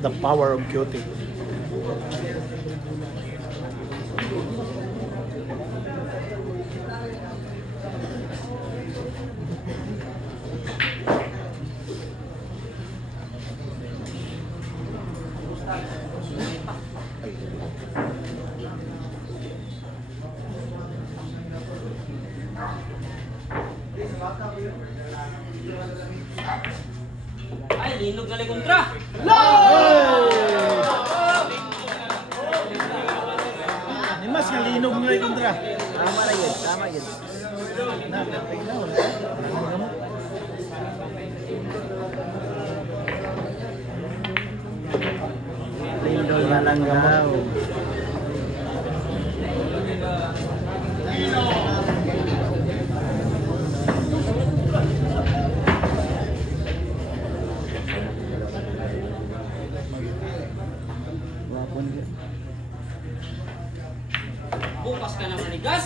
The power of cutie. Ay, linog na kontra. Ni mas nga linog mo na kontra. Tama na yun, tama yun. Na, perfect na wala. Lindol na lang daw. Wapon yun. Bukas ka na manigas.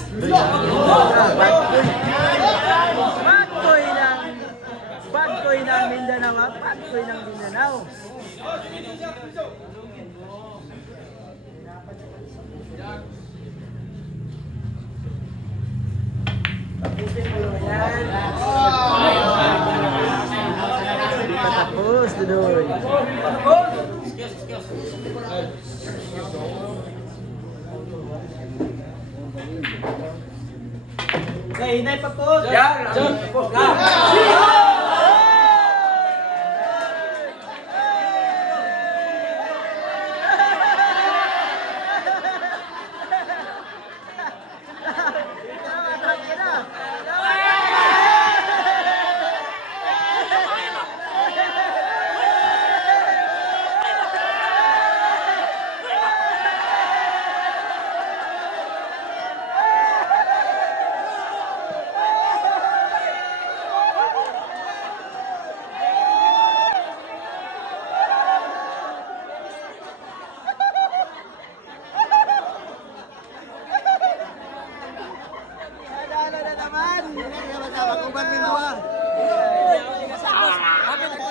Bagkoy ng Mindanao, bagkoy ng Mindanao. Tapos, Dudoy. Excuse. Hey, hinay pa po.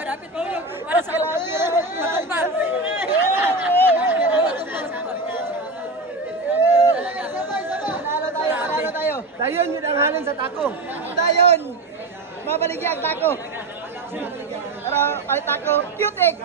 Dapat Paulo. Para sa matumba. Panalo tayo. Dayon yun ang halin sa tako. Dayon. Mabalik yan tako. Pero palit tako. Cutic.